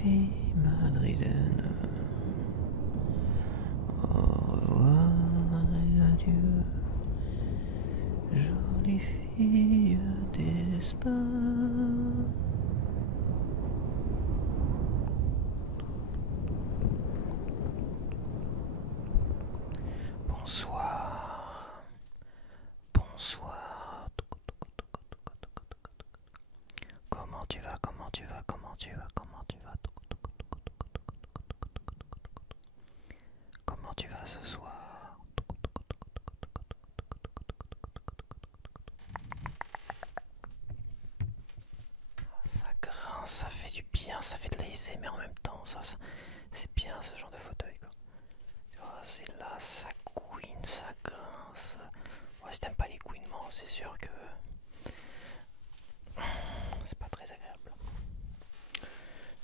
fille madrilène, au revoir et adieu, jolie fille d'Espagne. Bonsoir, bonsoir. Comment tu vas, comment tu vas, comment tu vas, comment tu vas? Comment tu vas ce soir? Ça grince, ça fait du bien, ça fait de l'ASMR en même temps. Ça, c'est bien ce genre de fauteuil, quoi. Tu vois, c'est là, ça couine, ça grince. Ouais, si t'aimes pas les couinements, c'est sûr que c'est pas très agréable.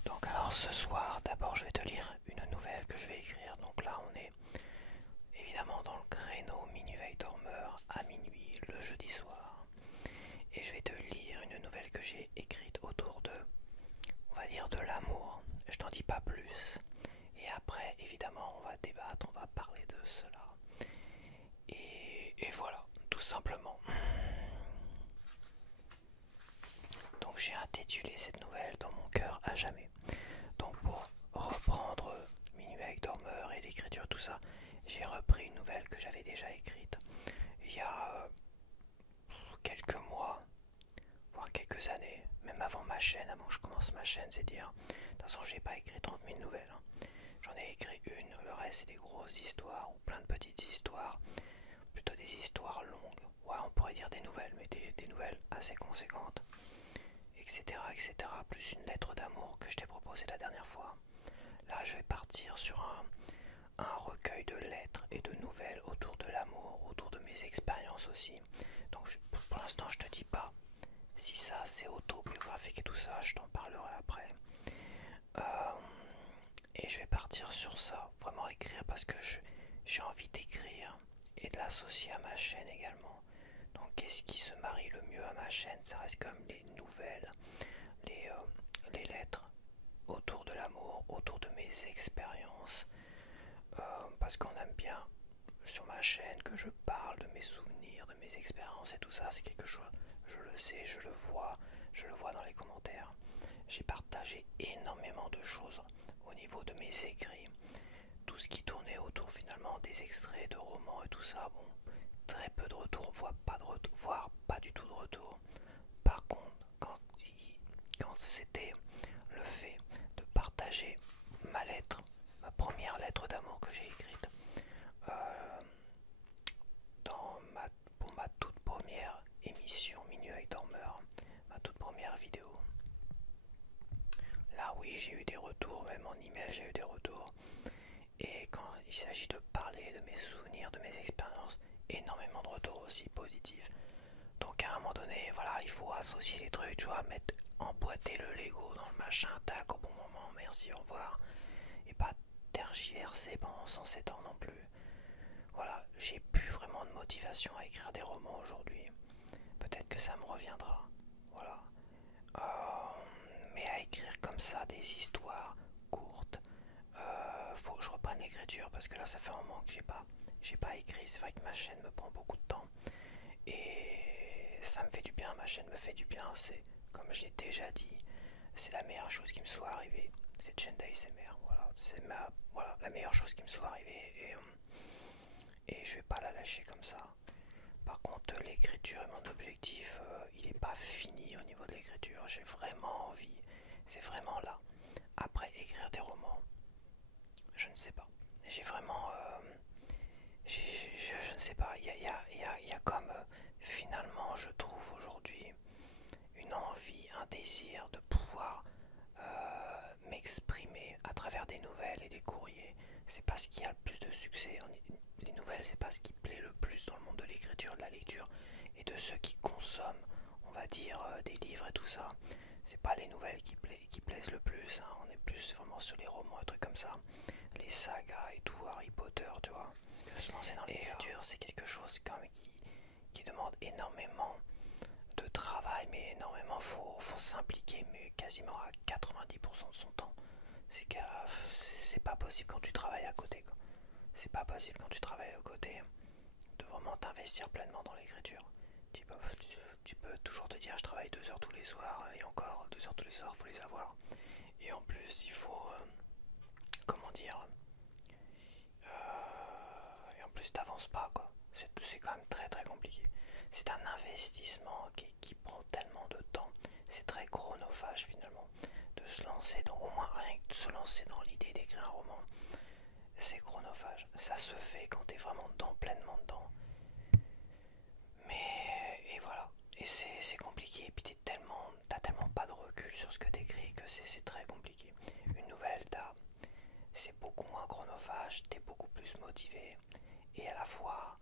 Donc alors ce soir, d'abord je vais te lire une nouvelle que je vais écrire. Donc là on est évidemment dans le créneau minuit dormeur à minuit le jeudi soir. Et je vais te lire une nouvelle que j'ai écrite autour de, on va dire, de l'amour. Je t'en dis pas plus. Et après évidemment on va débattre, on va parler de cela. Et voilà, tout simplement. Donc j'ai intitulé cette nouvelle Dans mon cœur à jamais. Donc pour reprendre Minuit avec dormeur et l'écriture, tout ça, j'ai repris une nouvelle que j'avais déjà écrite il y a quelques mois, voire quelques années, même avant ma chaîne, avant que je commence ma chaîne, c'est dire. De toute façon j'ai pas écrit 30 000 nouvelles, hein. J'en ai écrit une, le reste c'est des grosses histoires ou plein de petites histoires, plutôt des histoires longues, ouais on pourrait dire des nouvelles, mais des nouvelles assez conséquentes, etc., etc., plus une lettre d'amour que je t'ai proposé la dernière fois. Là je vais partir sur un recueil de lettres et de nouvelles autour de l'amour, autour de mes expériences aussi. Donc pour l'instant je te dis pas si ça c'est autobiographique et tout ça, je t'en parlerai après. Et je vais partir sur ça, vraiment écrire parce que j'ai envie d'écrire et de l'associer à ma chaîne également. Donc qu'est-ce qui se marie le mieux à ma chaîne? Ça reste comme les nouvelles, les lettres autour de l'amour, autour de mes expériences. Parce qu'on aime bien sur ma chaîne que je parle de mes souvenirs, de mes expériences et tout ça, c'est quelque chose, je le sais, je le vois dans les commentaires. J'ai partagé énormément de choses au niveau de mes écrits, tout ce qui tournait autour finalement des extraits de romans et tout ça, bon, très peu de retours, voire pas du tout de retour. Par contre, quand c'était le fait de partager ma lettre, ma première lettre d'amour que j'ai écrite, euh, pour ma toute première émission Minuit avec dormeur, ma toute première vidéo. Là oui j'ai eu des retours, même en email j'ai eu des retours. Et quand il s'agit de parler de mes souvenirs, de mes expériences, énormément de retours aussi positifs. Donc à un moment donné, voilà, il faut associer les trucs, tu vois, emboîter le Lego dans le machin, tac, au bon moment, merci, au revoir. Et pas tergiverser pendant 107 ans non plus. Voilà, j'ai plus vraiment de motivation à écrire des romans aujourd'hui. Peut-être que ça me reviendra. Voilà. Mais à écrire comme ça des histoires courtes, faut que je reprenne l'écriture parce que là ça fait un moment que j'ai pas écrit. C'est vrai que ma chaîne me prend beaucoup de temps et ça me fait du bien. Ma chaîne me fait du bien. C'est comme je l'ai déjà dit, c'est la meilleure chose qui me soit arrivée. Cette chaîne d'ASMR, voilà, c'est voilà la meilleure chose qui me soit arrivée et je vais pas la lâcher comme ça. Par contre, l'écriture est mon objectif, il n'est pas fini au niveau de l'écriture, j'ai vraiment envie, c'est vraiment là. Après, écrire des romans, je ne sais pas. J'ai vraiment, je ne sais pas, il y a comme, finalement, je trouve aujourd'hui, une envie, un désir de pouvoir m'exprimer à travers des nouvelles et des courriers. C'est pas ce qui a le plus de succès. Les nouvelles, c'est pas ce qui plaît le plus dans le monde de l'écriture, de la lecture et de ceux qui consomment, on va dire, des livres et tout ça. C'est pas les nouvelles qui plaisent le plus, hein. On est plus vraiment sur les romans et trucs comme ça, les sagas et tout, Harry Potter, tu vois. Parce que se lancer dans l'écriture, c'est quelque chose quand même qui demande énormément de travail, mais énormément, faut s'impliquer, mais quasiment à 90% de son temps. C'est pas possible quand tu travailles à côté, quoi. C'est pas possible quand tu travailles à côté de vraiment t'investir pleinement dans l'écriture. Tu peux toujours te dire je travaille 2 heures tous les soirs et encore 2 heures tous les soirs, faut les avoir. Et en plus il faut, comment dire, et en plus t'avances pas quoi. C'est quand même très très compliqué. C'est un investissement qui prend tellement de temps. C'est très chronophage finalement. De se lancer dans, au moins rien que de se lancer dans l'idée d'écrire un roman, c'est chronophage. Ça se fait quand t'es vraiment dedans, pleinement dedans. Mais, et voilà. Et c'est compliqué. Et puis t'as tellement pas de recul sur ce que t'écris que c'est très compliqué. Une nouvelle, c'est beaucoup moins chronophage, t'es beaucoup plus motivé. Et à la fois,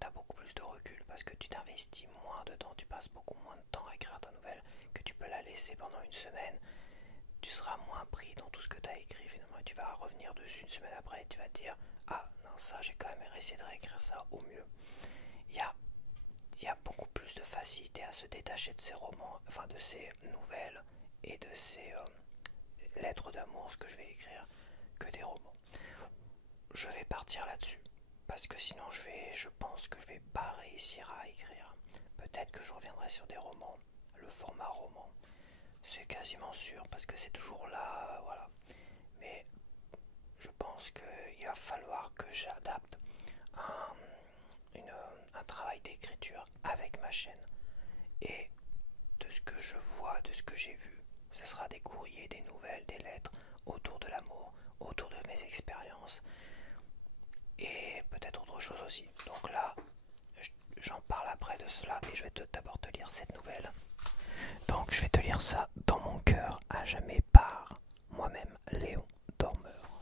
t'as beaucoup plus de recul parce que tu t'investis moins dedans, tu passes beaucoup moins de temps à écrire ta nouvelle, que tu peux la laisser pendant une semaine. Tu seras moins pris dans tout ce que tu as écrit finalement et tu vas revenir dessus une semaine après et tu vas te dire ah non, ça j'ai quand même essayé de réécrire ça au mieux. Il y a, il y a beaucoup plus de facilité à se détacher de ces romans, enfin de ces nouvelles et de ces lettres d'amour, ce que je vais écrire, que des romans. Je vais partir là-dessus parce que sinon je pense que je vais pas réussir à écrire. Peut-être que je reviendrai sur des romans, le format roman. C'est quasiment sûr parce que c'est toujours là, voilà. Mais je pense qu'il va falloir que j'adapte un, un travail d'écriture avec ma chaîne. Et de ce que je vois, de ce que j'ai vu, ce sera des courriers, des nouvelles, des lettres autour de l'amour, autour de mes expériences et peut-être autre chose aussi. Donc là, j'en parle après de cela et je vais d'abord te lire cette nouvelle. Donc je vais te lire ça dans mon cœur à jamais par moi-même, Léon Dormeur.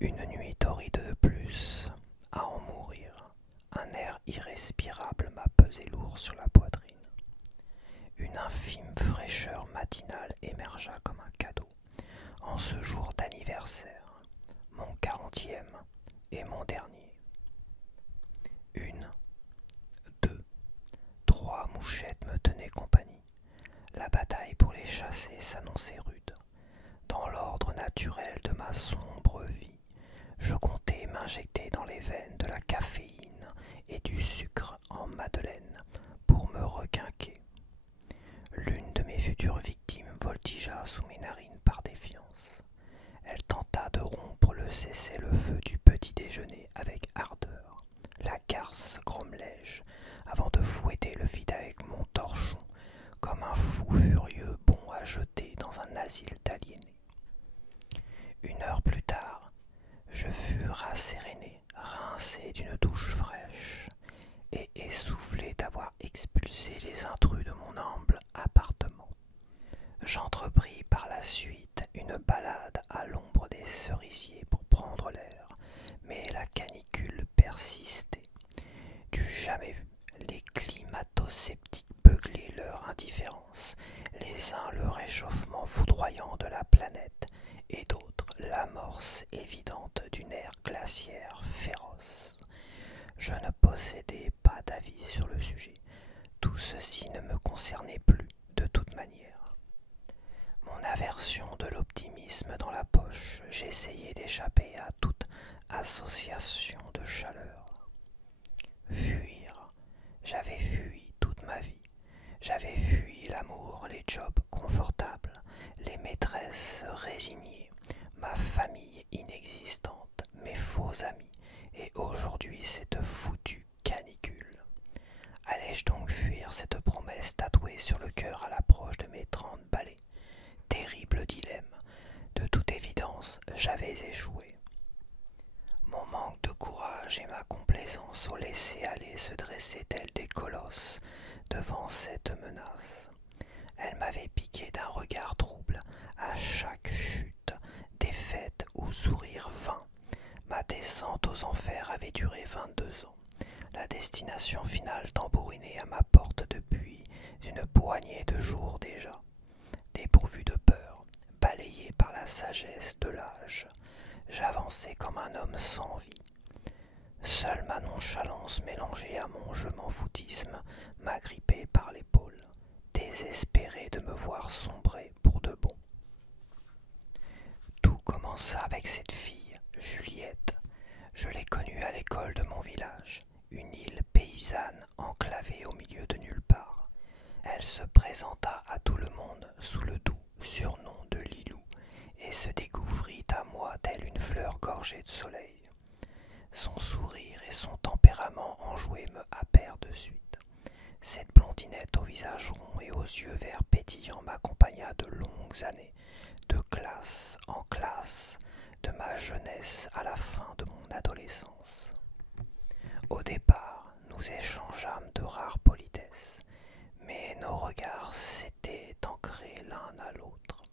Une nuit torride de plus, à en mourir. Un air irrespirable m'a pesé lourd sur la poitrine. Une infime fraîcheur matinale émergea comme un cadeau en ce jour d'anniversaire, mon 40e et mon dernier. 3 mouchettes me tenaient compagnie. La bataille pour les chasser s'annonçait rude. Dans l'ordre naturel de ma sombre vie, je comptais m'injecter dans les veines de la caféine et du sucre en madeleine pour me requinquer. L'une de mes futures victimes voltigea sous mes narines par défiance. Elle tenta de rompre le cessez-le-feu du petit déjeuner avec ardeur. La garce grommelai-je avant de fouetter le vide avec mon torchon comme un fou furieux bon à jeter dans un asile d'aliénés. 1 heure plus tard, je fus rasséréné, rincé d'une douche fraîche et essoufflé d'avoir expulsé les intrus de mon humble appartement. J'entrepris par la suite une balade à l'ombre des cerisiers pour prendre l'air, mais la canicule persistait. Du jamais vu, les climato-sceptiques beuglaient leur indifférence, les uns le réchauffement foudroyant de la planète, et d'autres l'amorce évidente d'une ère glaciaire féroce. Je ne possédais pas d'avis sur le sujet. Tout ceci ne me concernait plus de toute manière. Mon aversion de l'optimisme dans la poche, j'essayais d'échapper à toute association de chaleur. Fuir. J'avais fui toute ma vie. J'avais fui l'amour, les jobs confortables, les maîtresses résignées, ma famille inexistante, mes faux amis, et aujourd'hui cette foutue canicule. Allais-je donc fuir cette promesse tatouée sur le cœur à l'approche de mes 30 balais? Terrible dilemme. De toute évidence, j'avais échoué. Mon manque de courage et ma complaisance au laisser-aller se dressaient tels des colosses devant cette menace. Elle m'avait piqué d'un regard trouble à chaque chute, défaite ou sourire vain. Ma descente aux enfers avait duré 22 ans. La destination finale tambourinait à ma porte depuis une poignée de jours déjà. Dépourvu de peur, balayé par la sagesse de l'âge, j'avançais comme un homme sans vie. Seule ma nonchalance mélangée à mon je m'en foutisme m'agrippait par l'épaule, désespéré de me voir sombrer pour de bon. Tout commença avec cette fille, Juliette. Je l'ai connue à l'école de mon village, une île paysanne enclavée au milieu de nulle part. Elle se présenta à tout le monde sous le doux surnom de Lilou et se découvrit à moi telle une fleur gorgée de soleil. Son sourire et son tempérament enjoué me happèrent de suite. Cette blondinette au visage rond et aux yeux verts pétillants m'accompagna de longues années, de classe en classe, de ma jeunesse à la fin de mon adolescence. Au départ, nous échangeâmes de rares politesses, mais nos regards s'étaient ancrés l'un à l'autre.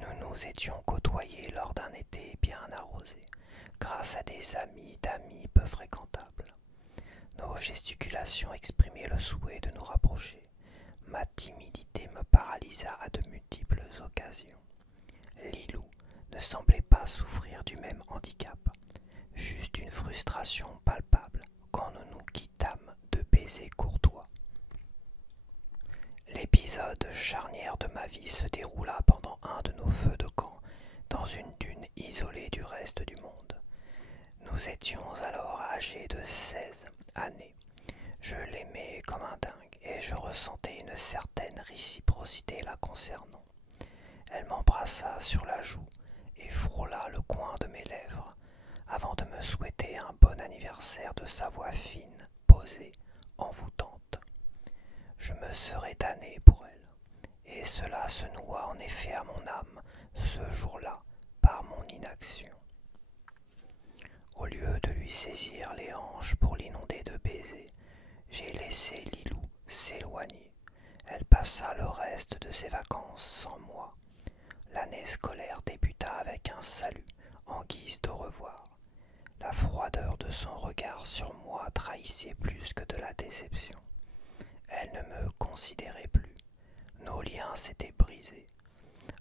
Nous nous étions côtoyés lors d'un été bien arrosé, grâce à des amis d'amis peu fréquentables. Nos gesticulations exprimaient le souhait de nous rapprocher. Ma timidité me paralysa à de multiples occasions. Lilou ne semblait pas souffrir du même handicap, juste une frustration palpable quand nous nous quittâmes de baisers courtois. L'épisode charnière de ma vie se déroula pendant un de nos feux de camp, dans une dune isolée du reste du monde. Nous étions alors âgés de 16 années. Je l'aimais comme un dingue et je ressentais une certaine réciprocité la concernant. Elle m'embrassa sur la joue et frôla le coin de mes lèvres, avant de me souhaiter un bon anniversaire de sa voix fine, posée, envoûtante. Je me serais damné pour elle, et cela se noua en effet à mon âme ce jour-là par mon inaction. Au lieu de lui saisir les hanches pour l'inonder de baisers, j'ai laissé Lilou s'éloigner. Elle passa le reste de ses vacances sans moi. L'année scolaire débuta avec un salut en guise de revoir. La froideur de son regard sur moi trahissait plus que de la déception. Elle ne me considérait plus. Nos liens s'étaient brisés.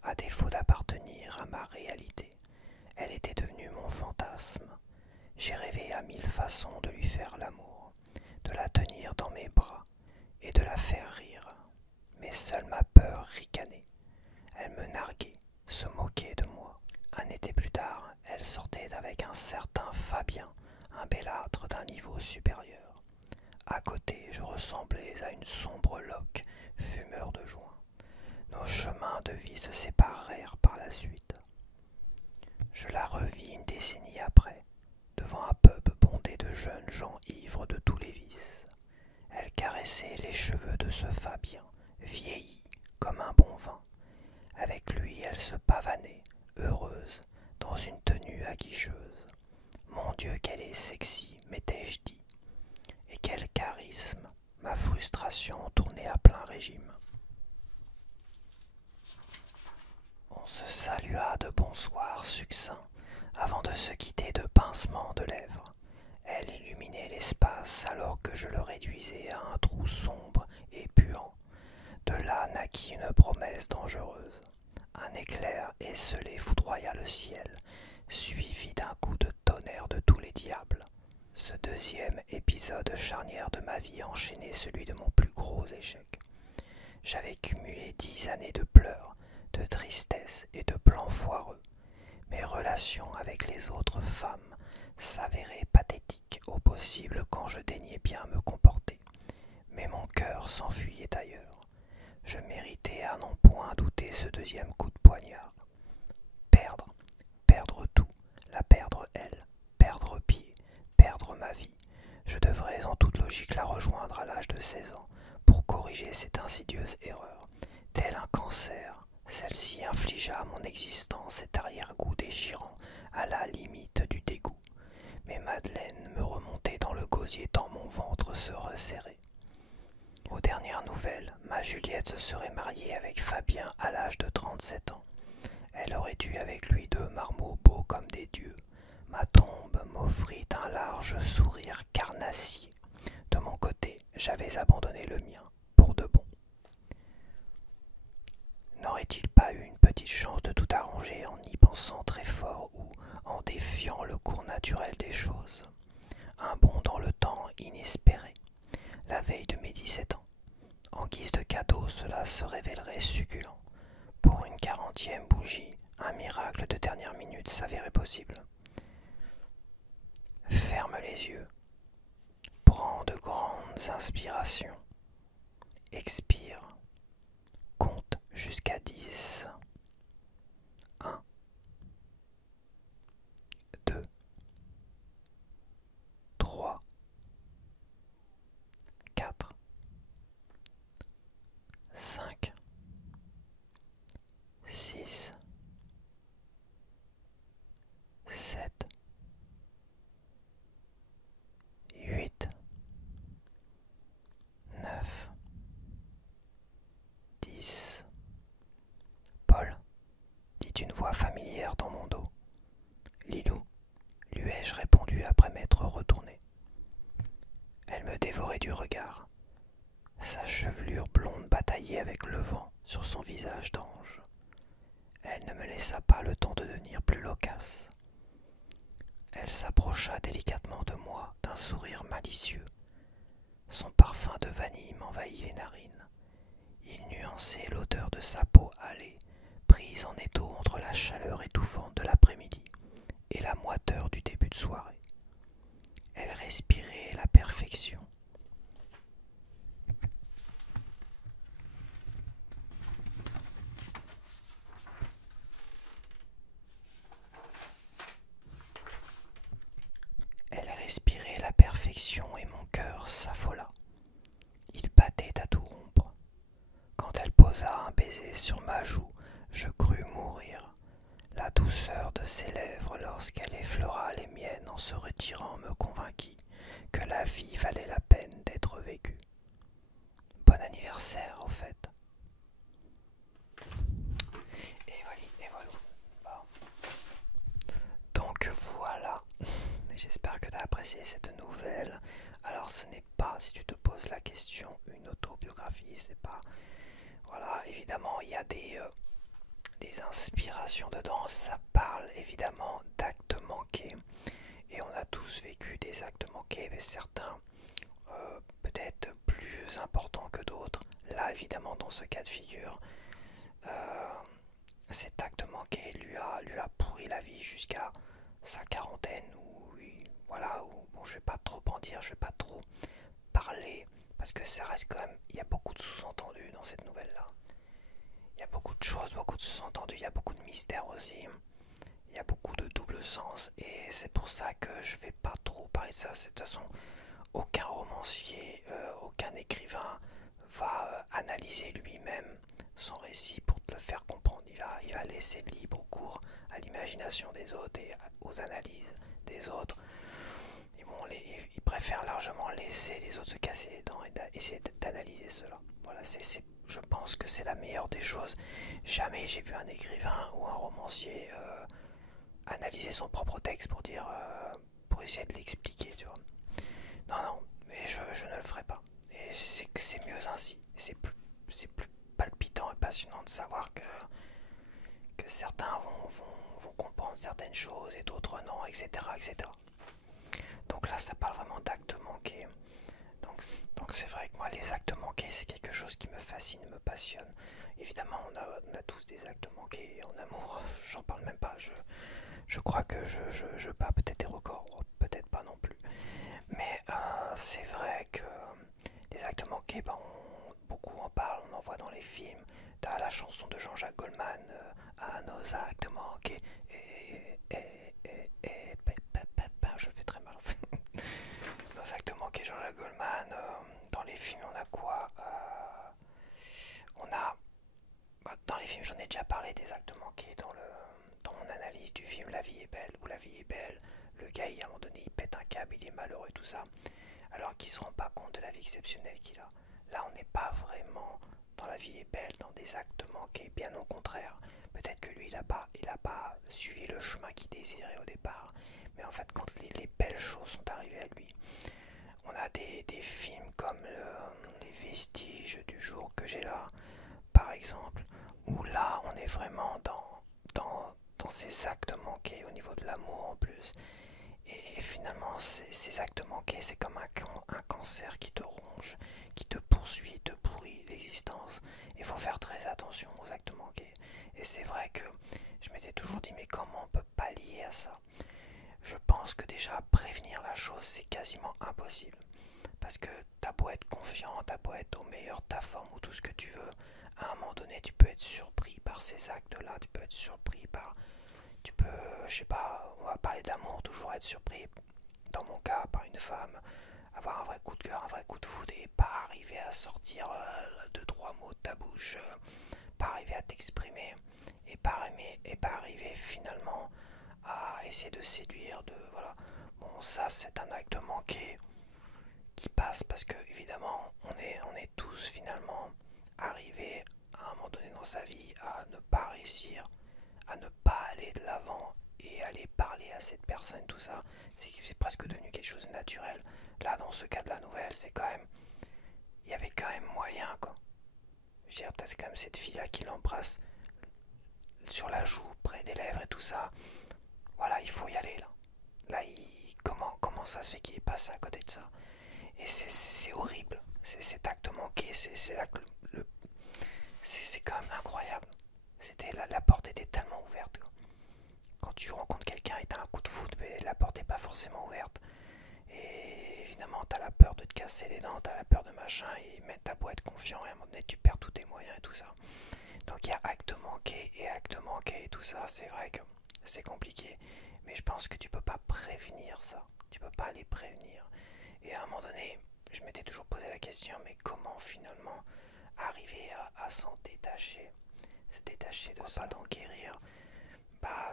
À défaut d'appartenir à ma réalité, elle était devenue mon fantasme. J'ai rêvé à 1000 façons de lui faire l'amour, de la tenir dans mes bras et de la faire rire. Mais seule ma peur ricanait. Elle me narguait, se moquait de moi. Un été plus tard, elle sortait avec un certain Fabien, un bellâtre d'un niveau supérieur. À côté, je ressemblais à une sombre loque, fumeur de joint. Nos chemins de vie se séparèrent par la suite. Je la revis une décennie après, devant un pub bondé de jeunes gens ivres de tous les vices. Elle caressait les cheveux de ce Fabien, vieilli comme un bon vin. Avec lui, elle se pavanait, heureuse, dans une tenue aguicheuse. Mon Dieu, qu'elle est sexy, m'étais-je dit. Et quel charisme, ma frustration tournait à plein régime. On se salua de bonsoir succinct, avant de se quitter de pincements de lèvres. Elle illuminait l'espace alors que je le réduisais à un trou sombre et puant. De là naquit une promesse dangereuse. Un éclair esselé foudroya le ciel, suivi d'un coup de tonnerre de tous les diables. Ce deuxième épisode charnière de ma vie enchaînait celui de mon plus gros échec. J'avais cumulé 10 années de pleurs, de tristesse et de plans foireux. Mes relations avec les autres femmes s'avéraient pathétiques au possible quand je daignais bien me comporter. Mais mon cœur s'enfuyait ailleurs. Je méritais à n'en point douter ce deuxième coup de poignard. Perdre tout, la perdre elle, perdre pied, perdre ma vie. Je devrais en toute logique la rejoindre à l'âge de 16 ans pour corriger cette insidieuse erreur. Tel un cancer, celle-ci infligea à mon existence cet arrière-goût déchirant à la limite du dégoût. Mais Madeleine me remontait dans le gosier tant mon ventre se resserrait. Aux dernières nouvelles, ma Juliette se serait mariée avec Fabien à l'âge de 37 ans. Elle aurait eu avec lui 2 marmots beaux comme des dieux. Ma tombe m'offrit un large sourire carnassier. De mon côté, j'avais abandonné le mien, pour de bon. N'aurait-il pas eu une petite chance de tout arranger en y pensant très fort ou en défiant le cours naturel des choses? le temps inespéré, la veille de mes 17 ans. En guise de cadeau, cela se révélerait succulent. Pour une 40e bougie, un miracle de dernière minute s'avérait possible. Ferme les yeux, prends de grandes inspirations, expire, compte jusqu'à 10. 1, 2, 3, 4, 5, 6, 7, 8, 9, 10. Paul, dit une voix familière dans mon dos. Lilou, lui ai-je répondu après m'être retourné. Elle me dévorait du regard. Sa chevelure blonde bataillait avec le vent sur son visage d'ange. Elle ne me laissa pas le temps de devenir plus loquace. Elle s'approcha délicatement de moi d'un sourire malicieux. Son parfum de vanille m'envahit les narines. Il nuançait l'odeur de sa peau hâlée, prise en étau entre la chaleur étouffante de l'après-midi et la moiteur du début de soirée. Elle respirait la perfection. Elle respirait la perfection et mon cœur s'affola. Il battait à tout rompre. Quand elle posa un baiser sur ma joue, je crus mourir. La douceur de ses lèvres lorsqu'elle effleura les miennes en se retirant me convainquit que la vie valait la peine d'être vécue. Bon anniversaire, en fait. Et voilà. Bon. Donc voilà. J'espère que tu as apprécié cette nouvelle. Alors ce n'est pas, si tu te poses la question, une autobiographie, c'est pas... Voilà, évidemment, il y a des inspirations dedans. Ça parle évidemment d'actes manqués. Et on a tous vécu des actes manqués, mais certains peut-être plus importants que d'autres. Là, évidemment, dans ce cas de figure, cet acte manqué lui a pourri la vie jusqu'à sa quarantaine, voilà, bon, je vais pas trop en dire, je vais pas trop parler, parce que ça reste quand même, il y a beaucoup de sous-entendus dans cette nouvelle-là. Il y a beaucoup de choses, beaucoup de sous-entendus, il y a beaucoup de mystères aussi. Il y a beaucoup de double sens et c'est pour ça que je vais pas trop parler de ça. De toute façon, aucun romancier, aucun écrivain va analyser lui-même son récit pour te le faire comprendre. Il va laisser libre cours à l'imagination des autres et aux analyses des autres. Ils préfèrent largement laisser les autres se casser les dents et essayer d'analyser cela. Voilà, je pense que c'est la meilleure des choses. Jamais j'ai vu un écrivain ou un romancier analyser son propre texte pour essayer de l'expliquer, tu vois. Non, mais je ne le ferai pas. Et c'est que c'est mieux ainsi. C'est plus palpitant et passionnant de savoir que certains vont comprendre certaines choses et d'autres non, etc. Donc là, ça parle vraiment d'actes manqués. Donc c'est vrai que moi, les actes manqués, c'est quelque chose qui me fascine, me passionne. Évidemment, on a tous des actes manqués en amour, j'en parle même pas. Je crois que je bats peut-être des records, peut-être pas non plus. Mais c'est vrai que les actes manqués, beaucoup en parlent, on en voit dans les films. T'as la chanson de Jean-Jacques Goldman, à nos actes manqués. Je fais très mal en fait. Nos actes manqués, Jean-Jacques Goldman. Dans les films, on a quoi dans les films, j'en ai déjà parlé des actes manqués dans mon analyse du film La vie est belle, où La vie est belle. Le gars, à un moment donné, il pète un câble, il est malheureux et tout ça. Alors qu'il ne se rend pas compte de la vie exceptionnelle qu'il a. Là, on n'est pas vraiment dans La vie est belle, dans des actes manqués, bien au contraire. Peut-être que lui, il a pas suivi le chemin qu'il désirait au départ. Mais en fait, quand les belles choses sont arrivées à lui, on a des films comme Les Vestiges du jour que j'ai là, par exemple, où là, on est vraiment dans ces actes manqués au niveau de l'amour en plus. Et finalement, ces actes manqués, c'est comme un cancer qui te ronge, qui te poursuit, te pourrit l'existence. Il faut faire très attention aux actes manqués. Et c'est vrai que je m'étais toujours dit, mais comment on peut pallier à ça? Je pense que déjà prévenir la chose, c'est quasiment impossible. Parce que t'as beau être confiant, t'as beau être au meilleur de ta forme ou tout ce que tu veux, à un moment donné, tu peux être surpris par ces actes-là, tu peux être surpris par... Tu peux, je sais pas, on va parler d'amour, toujours être surpris, dans mon cas, par une femme, avoir un vrai coup de cœur, un vrai coup de foudre et pas arriver à sortir deux, trois mots de ta bouche, pas arriver à t'exprimer et pas arriver finalement à essayer de séduire, de voilà. Bon, ça c'est un acte manqué qui passe parce que évidemment on est tous finalement arrivés à un moment donné dans sa vie à ne pas réussir, à ne pas aller de l'avant et aller parler à cette personne, tout ça, c'est presque devenu quelque chose de naturel. Là, dans ce cas de la nouvelle, c'est quand même, il y avait quand même moyen, quoi. Je veux dire, t'as quand même cette fille-là qui l'embrasse sur la joue, près des lèvres et tout ça. Voilà, il faut y aller, là. Là, comment ça se fait qu'il est passé à côté de ça? Et c'est horrible. C'est cet acte manqué, c'est là que c'est quand même incroyable. La porte était tellement ouverte, quoi. Quand tu rencontres quelqu'un et t'as un coup de foot, mais la porte n'est pas forcément ouverte. Et évidemment, t'as la peur de te casser les dents, t'as la peur de machin, et même t'as beau être confiant, et à un moment donné, tu perds tous tes moyens et tout ça. Donc il y a acte manqué et tout ça, c'est vrai que c'est compliqué. Mais je pense que tu peux pas prévenir ça. Tu peux pas les prévenir. Et à un moment donné, je m'étais toujours posé la question, mais comment finalement arriver à s'en détacher? Se détacher de ça, d'en guérir. Bah,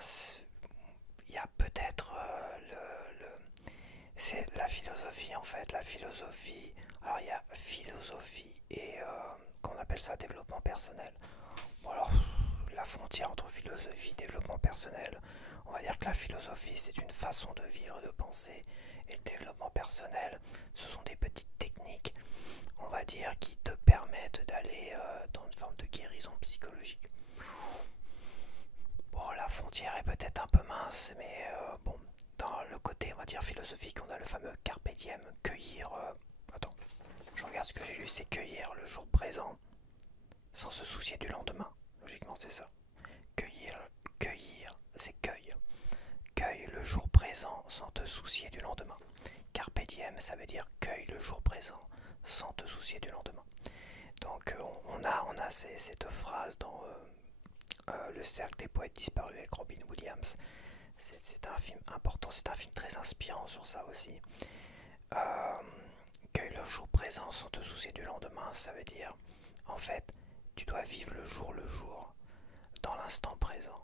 il y a peut-être c'est la philosophie en fait, la philosophie. Alors il y a philosophie et qu'on appelle ça développement personnel. Bon alors la frontière entre philosophie et développement personnel, on va dire que la philosophie c'est une façon de vivre, de penser, et le développement personnel, ce sont des petites techniques, on va dire, qui te permettent d'aller dans une forme de guérison psychologique. Bon, la frontière est peut-être un peu mince, mais bon, dans le côté, on va dire, philosophique, on a le fameux carpe diem, cueillir... attends, je regarde ce que j'ai lu, c'est cueillir le jour présent sans se soucier du lendemain. Logiquement, c'est ça. Cueillir, c'est cueille. Cueille le jour présent sans te soucier du lendemain. Carpe diem, ça veut dire cueille le jour présent sans te soucier du lendemain. Donc on a ces deux phrases dans Le cercle des poètes disparus avec Robin Williams. C'est un film important, c'est un film très inspirant sur ça aussi. Euh, Cueille le jour présent sans te soucier du lendemain, ça veut dire, en fait, tu dois vivre le jour, dans l'instant présent,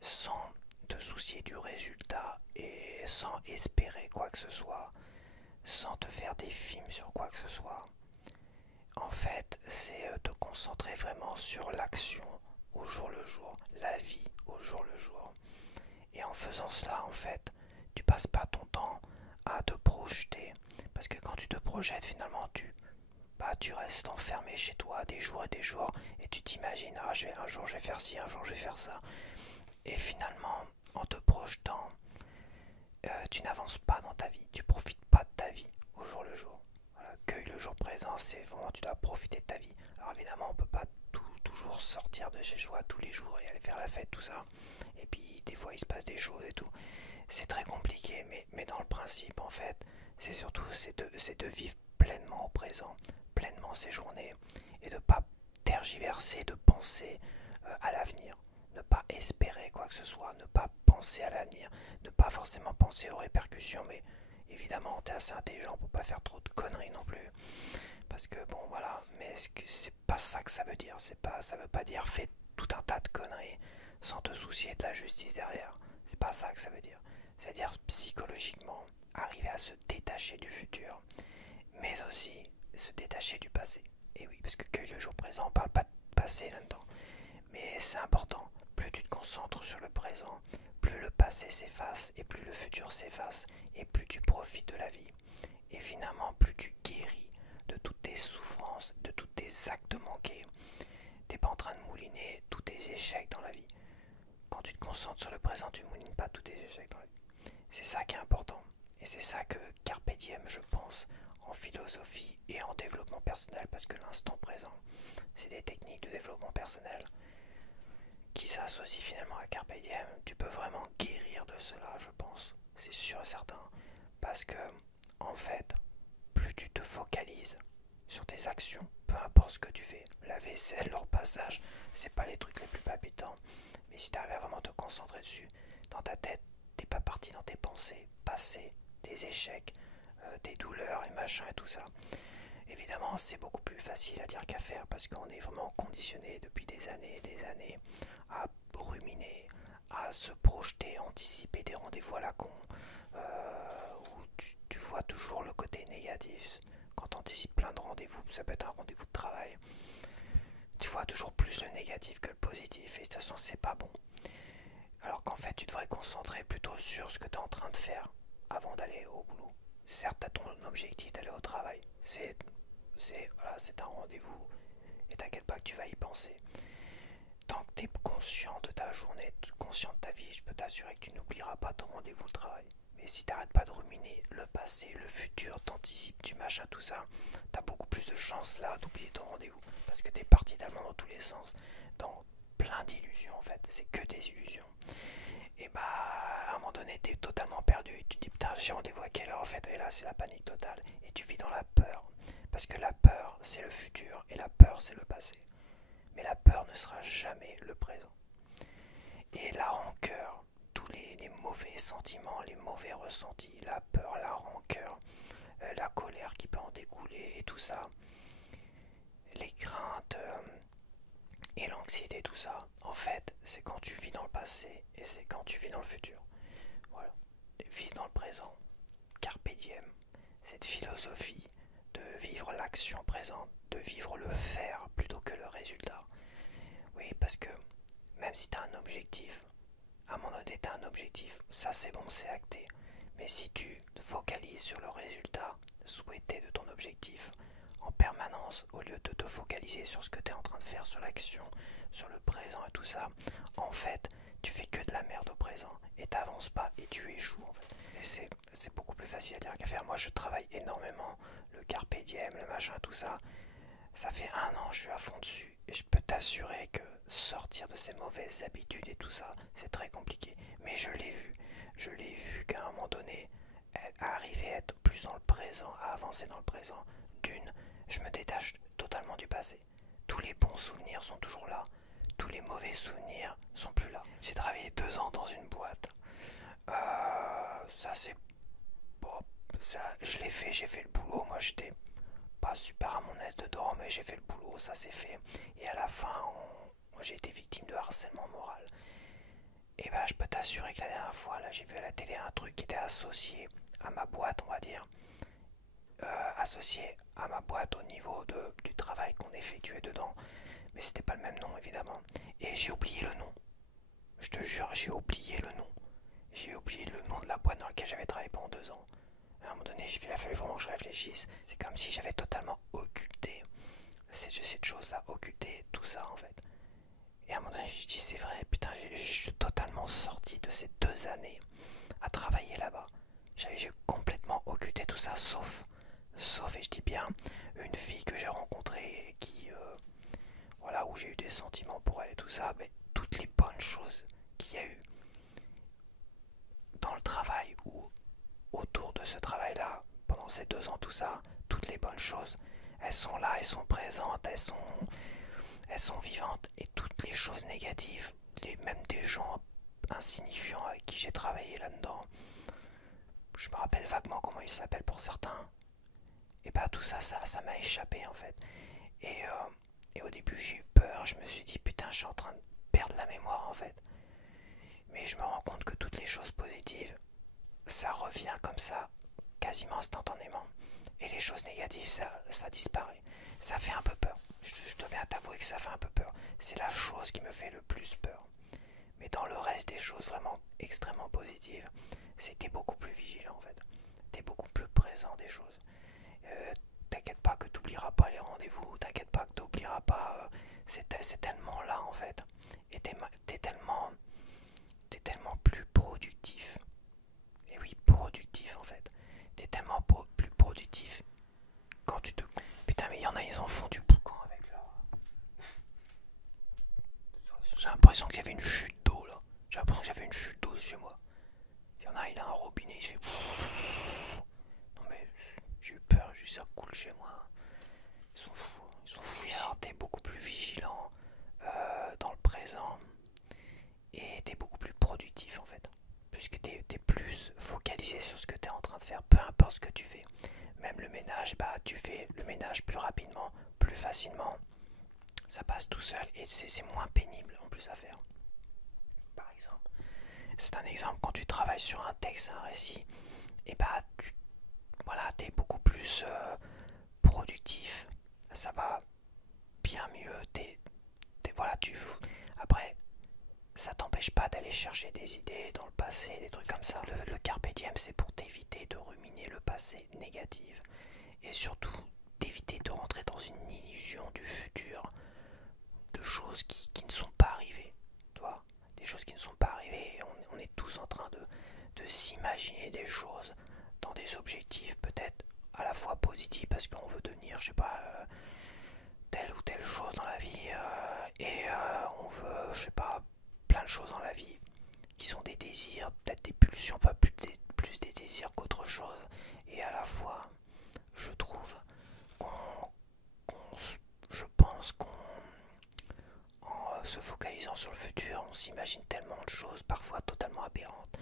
sans te soucier du résultat et sans espérer quoi que ce soit, sans te faire des films sur quoi que ce soit. En fait, c'est te concentrer vraiment sur l'action au jour le jour, la vie au jour le jour. Et en faisant cela, en fait, tu passes pas ton temps à te projeter. Parce que quand tu te projettes, finalement, tu restes enfermé chez toi des jours et des jours. Et tu t'imagines, ah, un jour je vais faire ci, un jour je vais faire ça. Et finalement, en te projetant, tu n'avances pas dans ta vie. Tu profites pas de ta vie au jour le jour. Voilà, cueille le jour présent, c'est vraiment, tu dois profiter de ta vie. Alors évidemment, on peut pas toujours sortir de chez soi tous les jours et aller faire la fête, tout ça. Et puis des fois il se passe des choses et tout. C'est très compliqué, mais dans le principe en fait, c'est surtout c'est de vivre pleinement au présent, pleinement ses journées, et de ne pas tergiverser, de penser à l'avenir, ne pas espérer quoi que ce soit, ne pas penser à l'avenir, ne pas forcément penser aux répercussions, mais évidemment t'es assez intelligent pour pas faire trop de conneries non plus. Parce que bon voilà, mais c'est pas ça que ça veut dire, ça veut pas dire fais tout un tas de conneries sans te soucier de la justice derrière. C'est pas ça que ça veut dire. C'est-à-dire psychologiquement arriver à se détacher du futur, mais aussi se détacher du passé. Et oui, parce que cueille le jour présent, on parle pas de passé là-dedans. Mais c'est important, plus tu te concentres sur le présent, plus le passé s'efface et plus le futur s'efface et plus tu profites de la vie. Et finalement, plus tu guéris de toutes tes souffrances, de tous tes actes manqués. T'es pas en train de mouliner tous tes échecs dans la vie. Quand tu te concentres sur le présent, tu moulines pas tous tes échecs dans la vie. C'est ça qui est important. Et c'est ça que Carpe Diem, je pense, en philosophie et en développement personnel, parce que l'instant présent, c'est des techniques de développement personnel qui s'associent finalement à Carpe Diem. Tu peux vraiment guérir de cela, je pense, c'est sûr et certain, parce que, en fait, plus tu te focalises sur tes actions, peu importe ce que tu fais, la vaisselle, leur passage, c'est pas les trucs les plus palpitants, mais si tu arrives à vraiment te concentrer dessus, dans ta tête, t'es pas parti dans tes pensées passées, tes échecs, tes douleurs et machin et tout ça. Évidemment, c'est beaucoup plus facile à dire qu'à faire parce qu'on est vraiment conditionné depuis des années et des années à ruminer, à se projeter, anticiper des rendez-vous à la con, où tu vois toujours le côté négatif. Quand tu anticipes plein de rendez-vous, ça peut être un rendez-vous de travail, tu vois toujours plus le négatif que le positif et de toute façon c'est pas bon. Alors qu'en fait tu devrais concentrer plutôt sur ce que tu es en train de faire avant d'aller au boulot. Certes, tu as ton objectif d'aller au travail, voilà, c'est un rendez-vous et t'inquiète pas que tu vas y penser. Tant que tu es conscient de ta journée, conscient de ta vie, je peux t'assurer que tu n'oublieras pas ton rendez-vous de travail. Mais si t'arrêtes pas de ruminer le passé, le futur, t'anticipes, tu machin, tout ça, t'as beaucoup plus de chances là d'oublier ton rendez-vous. Parce que t'es parti tellement dans tous les sens, dans plein d'illusions en fait, c'est que des illusions. Et bah à un moment donné t'es totalement perdu, et tu te dis putain j'ai rendez-vous à quelle heure en fait, et là c'est la panique totale, et tu vis dans la peur. Parce que la peur c'est le futur, et la peur c'est le passé. Mais la peur ne sera jamais le présent. Et la rancœur, tous les mauvais sentiments, les mauvais ressentis, la peur, la rancœur, la colère qui peut en découler et tout ça, les craintes et l'anxiété, tout ça, en fait, c'est quand tu vis dans le passé et c'est quand tu vis dans le futur. Voilà. Vivre dans le présent, carpe diem, cette philosophie de vivre l'action présente, de vivre le faire plutôt que le résultat. Oui, parce que même si tu as un objectif, à un moment donné, tu as un objectif, ça c'est bon, c'est acté. Mais si tu te focalises sur le résultat souhaité de ton objectif en permanence, au lieu de te focaliser sur ce que tu es en train de faire, sur l'action, sur le présent et tout ça, en fait, tu fais que de la merde au présent et t'avances pas et tu échoues en fait. Et c'est beaucoup plus facile à dire qu'à faire. Moi, je travaille énormément, le carpe diem, le machin, tout ça. Ça fait 1 an, je suis à fond dessus et je peux t'assurer que sortir de ces mauvaises habitudes et tout ça, c'est très compliqué. Mais je l'ai vu qu'à un moment donné, arriver à être plus dans le présent, à avancer dans le présent, je me détache totalement du passé. Tous les bons souvenirs sont toujours là, tous les mauvais souvenirs sont plus là. J'ai travaillé 2 ans dans une boîte. Ça c'est bon, ça je l'ai fait, j'ai fait le boulot. Moi j'étais pas super à mon aise dedans, mais j'ai fait le boulot, ça s'est fait. Et à la fin, j'ai été victime de harcèlement moral. Et bah, je peux t'assurer que la dernière fois, là, j'ai vu à la télé un truc qui était associé à ma boîte, on va dire. Associé à ma boîte au niveau du travail qu'on effectuait dedans. Mais c'était pas le même nom, évidemment. Et j'ai oublié le nom. Je te jure, j'ai oublié le nom. J'ai oublié le nom de la boîte dans laquelle j'avais travaillé pendant 2 ans. À un moment donné, il a fallu vraiment que je réfléchisse. C'est comme si j'avais totalement occulté cette chose-là, occulté tout ça en fait. Et à un moment donné, je dis c'est vrai, putain, je suis totalement sorti de ces 2 années à travailler là-bas. J'ai complètement occulté tout ça, sauf, et je dis bien, une fille que j'ai rencontrée qui, voilà, où j'ai eu des sentiments pour elle et tout ça, mais toutes les bonnes choses qu'il y a eu dans le travail ou autour de ce travail-là, pendant ces 2 ans, tout ça, toutes les bonnes choses, elles sont là, elles sont présentes, elles sont vivantes. Et toutes les choses négatives, même des gens insignifiants avec qui j'ai travaillé là-dedans, je me rappelle vaguement comment ils s'appellent pour certains, et bah tout ça, ça m'a échappé en fait. Et au début j'ai eu peur, je me suis dit putain je suis en train de perdre la mémoire en fait. Mais je me rends compte que toutes les choses positives, ça revient comme ça, quasiment instantanément. Et les choses négatives, ça disparaît. Ça fait un peu peur. Je dois bien t'avouer que ça fait un peu peur. C'est la chose qui me fait le plus peur. Mais dans le reste des choses vraiment extrêmement positives, c'est que t'es beaucoup plus vigilant en fait. T'es beaucoup plus présent des choses. T'inquiète pas que t'oublieras pas les rendez-vous. T'inquiète pas que t'oublieras pas. C'est tellement là en fait. Et t'es tellement plus productif. Et oui, productif en fait. productif quand tu te... Putain mais il y en a, ils en font du boucan avec leur... J'ai l'impression qu'il y avait une chute d'eau là. J'ai l'impression que j'avais une chute d'eau chez moi. Il y en a, il a un robinet, il fait... Non mais j'ai eu peur, j'ai eu ça coule chez moi. Ils sont fous, ils sont fous. Et alors t'es beaucoup plus vigilant dans le présent et t'es beaucoup plus productif en fait. Puisque t'es plus focalisé sur ce que t'es en train de faire, peu importe ce que tu fais. Même le ménage, bah tu fais le ménage plus rapidement, plus facilement. Ça passe tout seul et c'est moins pénible en plus à faire. Par exemple, c'est un exemple quand tu travailles sur un texte, un récit, et bah voilà, t'es beaucoup plus productif. Ça va bien mieux. Voilà, après, ça t'empêche pas d'aller chercher des idées dans le passé, des trucs comme ça. Le carpe diem, c'est pour t'éviter de ruminer le passé négatif et surtout d'éviter de rentrer dans une illusion du futur, de choses qui ne sont pas arrivées. Tu vois, des choses qui ne sont pas arrivées. On est tous en train de s'imaginer des choses dans des objectifs peut-être à la fois positifs parce qu'on veut devenir, je sais pas, telle ou telle chose dans la vie on veut, je sais pas, plein de choses dans la vie qui sont des désirs, peut-être des pulsions, pas plus des désirs qu'autre chose. Et à la fois, je trouve qu'on, je pense qu'en se focalisant sur le futur, on s'imagine tellement de choses, parfois totalement aberrantes,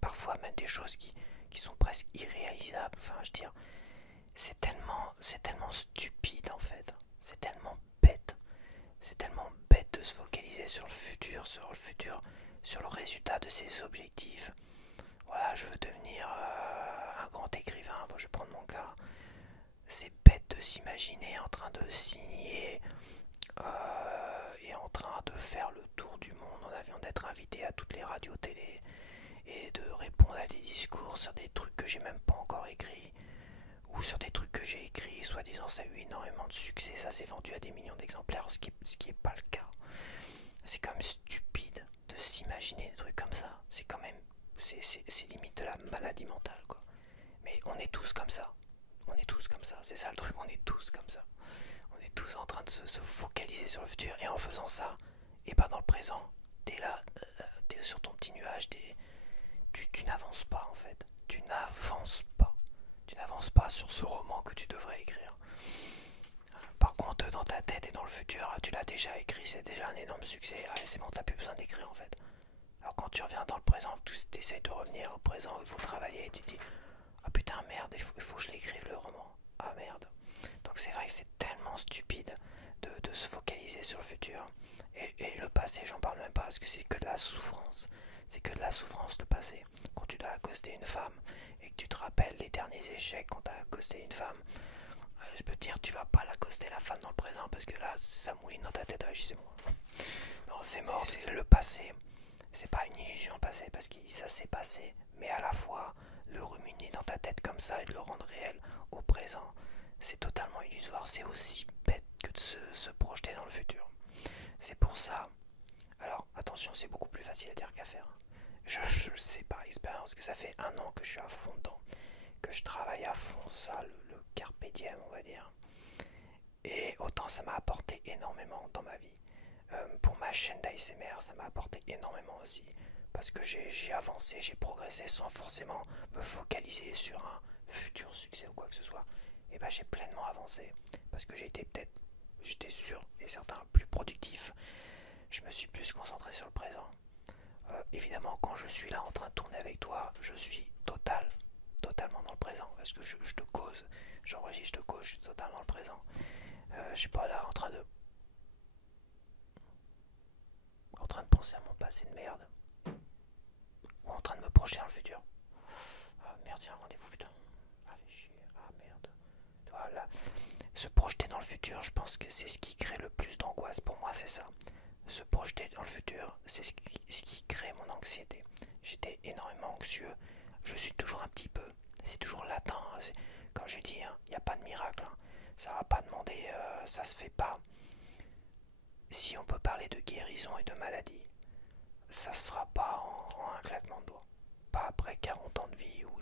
parfois même des choses qui sont presque irréalisables. Enfin, je veux dire, c'est tellement stupide en fait, c'est tellement bête. C'est tellement bête de se focaliser sur le futur, sur le résultat de ses objectifs. Voilà, je veux devenir un grand écrivain, bon, je vais prendre mon cas. C'est bête de s'imaginer en train de signer et en train de faire le tour du monde en avion, d'être invité à toutes les radios télé et de répondre à des discours sur des trucs que j'ai même pas encore écrits ou sur des trucs que j'ai écrits, soi-disant ça a eu énormément de succès, ça s'est vendu à des millions d'exemplaires, ce qui est pas le cas. C'est quand même stupide de s'imaginer des trucs comme ça. C'est quand même, c'est limite de la maladie mentale quoi. Mais on est tous comme ça. On est tous comme ça. C'est ça le truc. On est tous comme ça. On est tous en train de se focaliser sur le futur et en faisant ça, et pas dans le présent. T'es là, t'es sur ton petit nuage. Tu n'avances pas en fait. Tu n'avances pas. Tu n'avances pas sur ce roman que tu devrais écrire. Par contre, dans ta tête et dans le futur, tu l'as déjà écrit, c'est déjà un énorme succès. Allez, c'est bon, t'as plus besoin d'écrire en fait. Alors quand tu reviens dans le présent, tu essayes de revenir au présent, il faut travailler, et tu te dis ah putain merde, il faut que je l'écrive le roman. Ah merde. Donc c'est vrai que c'est tellement stupide de se focaliser sur le futur. Et le passé, j'en parle même pas parce que c'est que de la souffrance. C'est que de la souffrance le passé. Quand tu dois accoster une femme et que tu te rappelles les derniers échecs quand tu as accosté une femme, je peux te dire tu vas pas l'accoster la femme dans le présent parce que là ça mouline dans ta tête, c'est bon. Non, c'est mort, c'est le passé. C'est pas une illusion passée parce que ça s'est passé, mais à la fois le ruminer dans ta tête comme ça et de le rendre réel au présent, c'est totalement illusoire. C'est aussi bête que de se projeter dans le futur. C'est pour ça. Alors attention, c'est beaucoup plus facile à dire qu'à faire. Je le sais par expérience que ça fait 1 an que je suis à fond dedans, que je travaille à fond ça, le carpe diem on va dire. Et autant ça m'a apporté énormément dans ma vie. Pour ma chaîne d'ASMR, ça m'a apporté énormément aussi. Parce que j'ai avancé, j'ai progressé sans forcément me focaliser sur un futur succès ou quoi que ce soit. Et ben j'ai pleinement avancé. Parce que j'étais sûr et certain plus productif. Je me suis plus concentré sur le présent. Évidemment, quand je suis là en train de tourner avec toi, je suis totalement dans le présent. Parce que je te cause, j'enregistre, je te cause, je suis totalement dans le présent. Je suis pas là en train de penser à mon passé de merde. Ou en train de me projeter dans le futur. Ah merde, j'ai un rendez-vous, putain. Ah fais chier, ah merde. Voilà. Se projeter dans le futur, je pense que c'est ce qui crée le plus d'angoisse. Pour moi, c'est ça. Se projeter dans le futur, c'est ce qui crée mon anxiété. J'étais énormément anxieux. Je suis toujours un petit peu. C'est toujours latent. Comme je dis, il n'y a pas de miracle. Ça va pas demander, ça se fait pas. Si on peut parler de guérison et de maladie, ça se fera pas en un claquement de doigts. Pas après 40 ans de vie où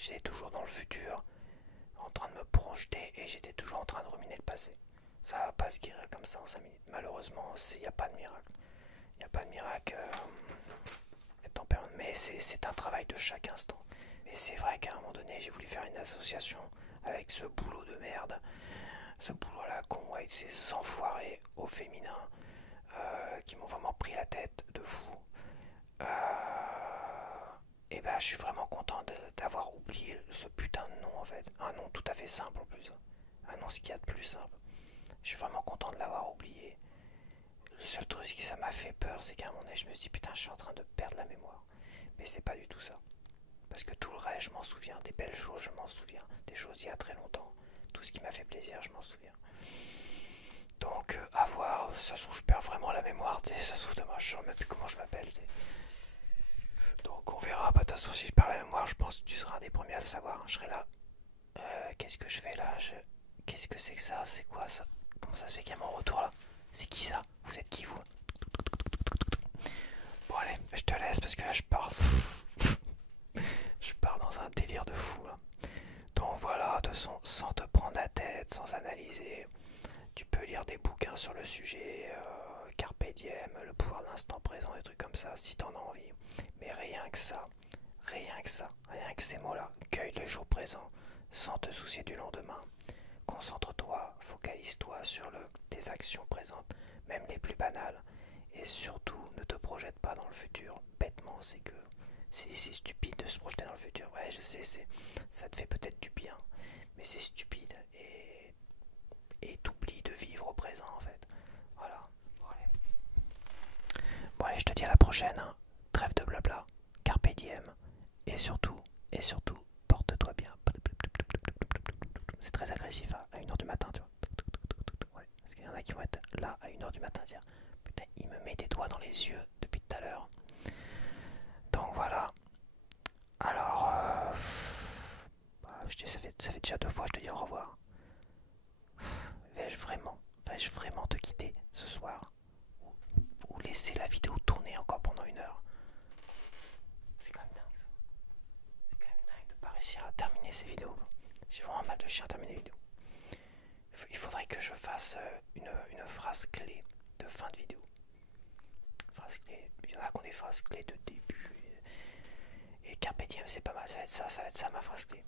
J'étais toujours dans le futur, en train de me projeter et j'étais toujours en train de ruminer le passé. Ça va pas se guérir comme ça en 5 minutes. Malheureusement, il n'y a pas de miracle. Il n'y a pas de miracle étant permanent. Mais c'est un travail de chaque instant. Et c'est vrai qu'à un moment donné, j'ai voulu faire une association avec ce boulot de merde. Ce boulot à la con avec ces enfoirés au féminin qui m'ont vraiment pris la tête de fou. Et ben je suis vraiment content d'avoir oublié ce putain de nom en fait. Un nom tout à fait simple en plus. Un nom ce qu'il y a de plus simple. Je suis vraiment content de l'avoir oublié. Le seul truc qui ça m'a fait peur, c'est qu'à un moment donné je me suis dit putain je suis en train de perdre la mémoire. Mais c'est pas du tout ça. Parce que tout le reste je m'en souviens. Des belles choses je m'en souviens. Des choses il y a très longtemps. Tout ce qui m'a fait plaisir je m'en souviens. Donc à voir, ça se trouve je perds vraiment la mémoire, ça se trouve demain je ne sais même plus comment je m'appelle. Donc on verra, bah, de toute façon si je perds la mémoire je pense que tu seras un des premiers à le savoir, je serai là. Qu'est-ce que je fais là? Qu'est-ce que c'est que ça? C'est quoi ça? Comment ça se fait qu'il y a mon retour là? C'est qui ça? Vous êtes qui vous? Bon allez, je te laisse parce que là je pars. Je pars dans un délire de fou là. Donc voilà, de façon, sans te prendre la tête, sans analyser, tu peux lire des bouquins sur le sujet, Carpe Diem, le pouvoir de l'instant présent, des trucs comme ça, si t'en as envie. Mais rien que ça, rien que ces mots-là, cueille le jour présent, sans te soucier du lendemain. Concentre-toi, focalise-toi sur tes actions présentes, même les plus banales. Et surtout, ne te projette pas dans le futur. Bêtement, c'est que c'est stupide de se projeter dans le futur. Ouais, je sais, ça te fait peut-être du bien, mais c'est stupide et t'oublies de vivre au présent en fait. Voilà. Bon allez, je te dis à la prochaine. Hein. Trêve de blabla. Carpe diem. Et surtout, porte-toi bien. C'est très agressif hein, à 1h du matin, tu vois. Ouais, parce qu'il y en a qui vont être là à 1h du matin, dire putain, il me met des doigts dans les yeux depuis tout à l'heure. Donc voilà. Alors, ça fait déjà 2 fois que je te dis au revoir. Vais-je vraiment te quitter ce soir ou laisser la vidéo tourner encore pendant 1 heure? C'est quand même dingue ça. C'est quand même dingue de pas réussir à terminer ces vidéos. J'ai vraiment mal de chien à terminer les vidéos. Il faudrait que je fasse une phrase clé de fin de vidéo. Phrase clé. Il y en a qui ont des phrases clés de début. Et Carpe Diem c'est pas mal. Ça va être ça ma phrase clé.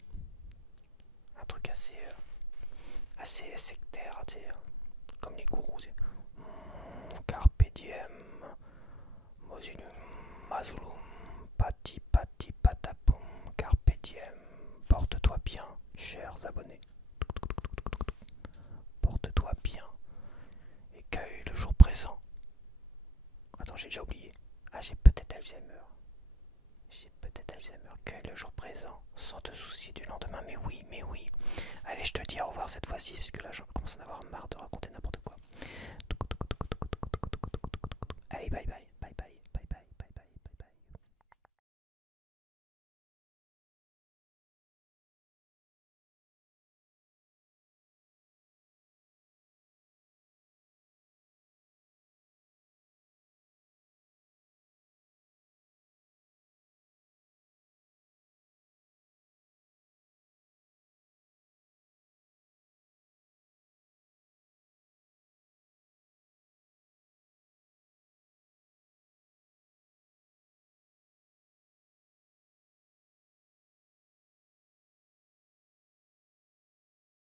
Un truc assez sectaire, tu sais, comme les gourous. Carpe diem, mosinum, mazulum, pati pati patapum, carpe diem. Porte-toi bien, chers abonnés. Porte-toi bien et cueille le jour présent. Attends, j'ai déjà oublié. Ah, j'ai peut-être Alzheimer. Cueille le jour présent sans te soucier du lendemain. Mais oui. Allez, je te dis au revoir cette fois-ci parce que là, je commence à en avoir marre de raconter n'importe quoi. Allez, bye bye.